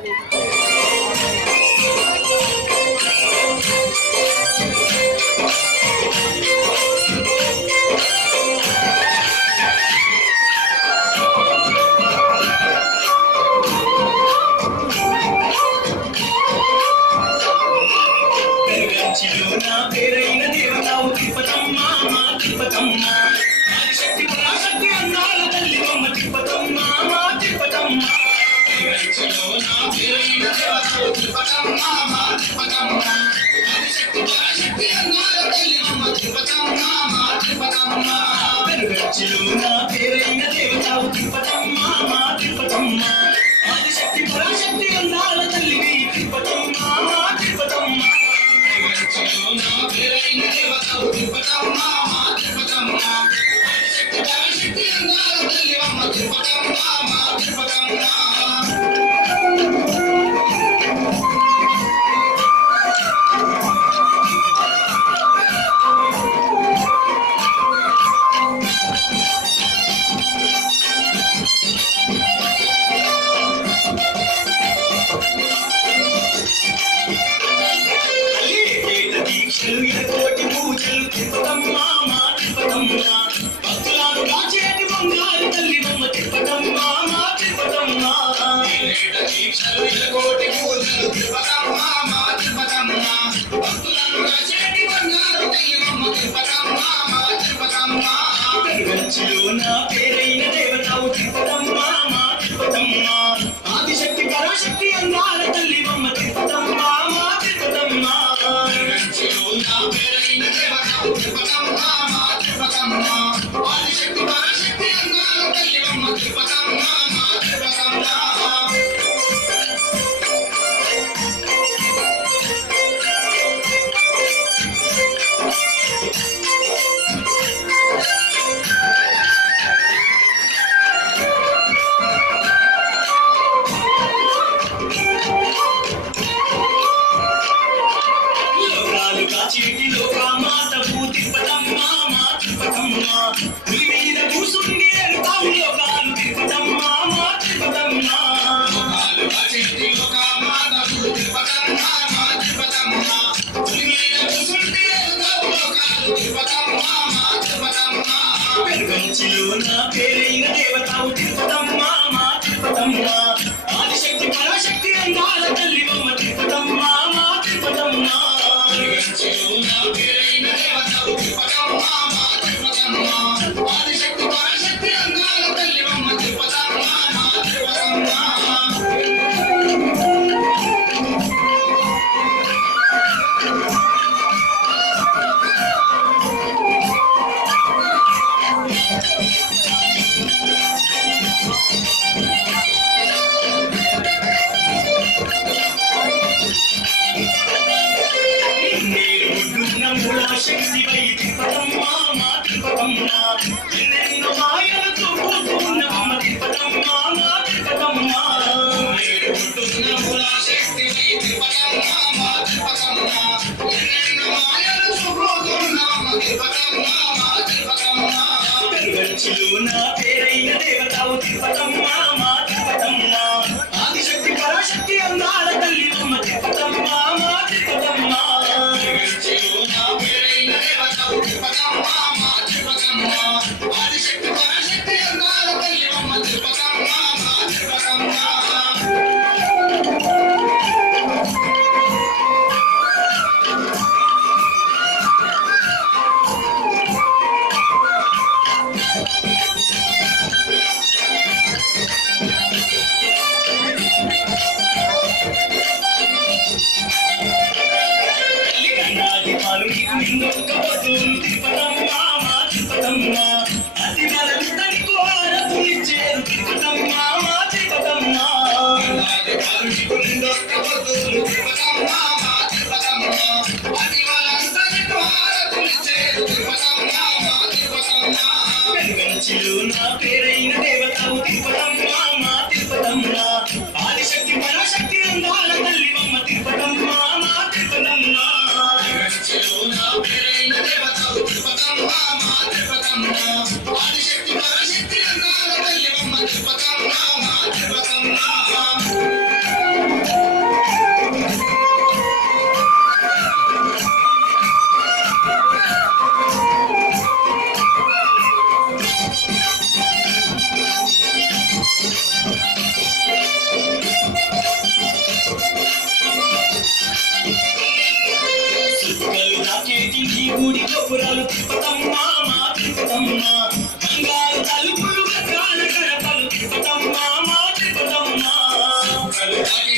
నా పేరైన దేవతావు తిరుపతమ్మ మా తిరుపతమ్మ ఆదిశక్తి పరాశక్తి అందాల తల్లి బొమ్మ తిరుపతమ్మ మా తిరుపతమ్మ నా పేరైన దేవతావు తిరుపతమ్మ మా తిరుపతమ్మ ఆదిశక్తి పరాశక్తి అందాల తల్లి బొమ్మ తిరుపతమ్మ మా తిరుపతమ్మ వెలుగచ్చిలో నా పేరైన దేవతావు తిరుపతమ్మ మా తిరుపతమ్మ ఆదిశక్తి పరాశక్తి అందాల తల్లివి తిరుపతమ్మ మా తిరుపతమ్మ నా పేరైన దేవతావు తిరుపతమ్మ మా తిరుపతమ్మ ఆదిశక్తి పరాశక్తి అందాల తల్లి బొమ్మ తిరుపతమ్మ మా తిరుపతమ్మ కోటి పూజలు తిరుపతమ్మ మా తిరుపతమ్మ భక్తులను కాచేటి బంగారు తల్లి బొమ్మ తిరుపతమ్మ మా తిరుపతమ్మ కోటి పూజలు తిరుపతమ్మ మా తిరుపతమ్మ భక్తులను కాచేటి బంగారు తల్లి బొమ్మ తిరుపతమ్మ మా తిరుపతమ్మ పెరుగంచిలో నా పేరైన దేవతావు తిరుపతమ్మ మా తిరుపతమ్మ ఆదిశక్తి పరాశక్తి అందాల తల్లి బొమ్మ తిరుపతమ్మ మా తిరుపతమ్మ నా పేరైన దేవతావు తిరుపతమ్మ మా తిరుపతమ్మ ఆదిశక్తి పరాశక్తి అందాల తల్లి బొమ్మ తిరుపతమ్మ మా తిరుపతమ్మ చీటిలో మాత తిరుపతమ్మ మా తిరుపతమ్మ నీ మీద కూసుండి ఎలుతావు లోకాలు తిరుపతమ్మ మా తిరుపతమ్మ చీటిలో మాత తిరుపతమ్మ మా తిరుపతమ్మ నీ మీద కూసుండి ఎలుతావు లోకాలు తిరుపతమ్మ మా తిరుపతమ్మ పెరుగంచిలో నా పేరైన దేవతావు తిరుపతమ్మ మా తిరుపతమ్మ ఆదిశక్తి పరాశక్తి అందాల తల్లి బొమ్మ తిరుపతమ్మ మా తిరుపతమ్మ నా పేరైన దేవతావు తిరుపతమ్మ మా తిరుపతమ్మ ఆదిశక్తి పరాశక్తి అందాల తల్లి బొమ్మ తిరుపతమ్మ మా తిరుపతమ్మ శక్తి వై తిరుపతమ్మ మా తిరుపతమ్మ ఎన్నెన్నో మాయలతో కూడుకున్న బొమ్మ తిరుపతమ్మ మా తిరుపతమ్మ శక్తి వై తిరుపతమ్మ మా తిరుపతమ్మ ఎన్నెన్నో మాయలతో కూడుకున్న బొమ్మ తిరుపతమ్మ మా తిరుపతమ్మ పెరుగంచిలో నా పేరైన దేవతావు తిరుపతమ్మ మా తిరుపతమ్మ ఆదిశక్తి పరాశక్తి అందాల తల్లి బొమ్మ తిరుపతమ్మ మా తిరుపతమ్మ తిరుపతమ్మ మా తిరుపతమ్మ ఆదిశక్తి పరాశక్తి అందాల తల్లి బొమ్మ తిరుపతమ్మ మా తిరుపతమ్మ తిరుపతమ్మ మా తిరుపతమ్మ అతి బలంతని కోరపులిచ్చేరు తిరుపతమ్మ మా తిరుపతమ్మ తిరుపతమ్మ మా తిరుపతమ్మ అతి బలంతని కోరపులిచ్చేరు తిరుపతమ్మ మా తిరుపతమ్మ పెరుగంచిలో నా పేరైన దేవతావు తిరుపతమ్మ మా తిరుపతమ్మ ఆదిశక్తి పరాశక్తి అందాల తల్లి బొమ్మ తిరుపతమ్మ మా తిరుపతమ్మ నా పేరైన దేవతావు తిరుపతమ్మ మా తిరుపతమ్మ ఆదిశక్తి పరాశక్తి అందాల తల్లి బొమ్మ తిరుపతమ్మ మా తిరుపతమ్మ బంగారు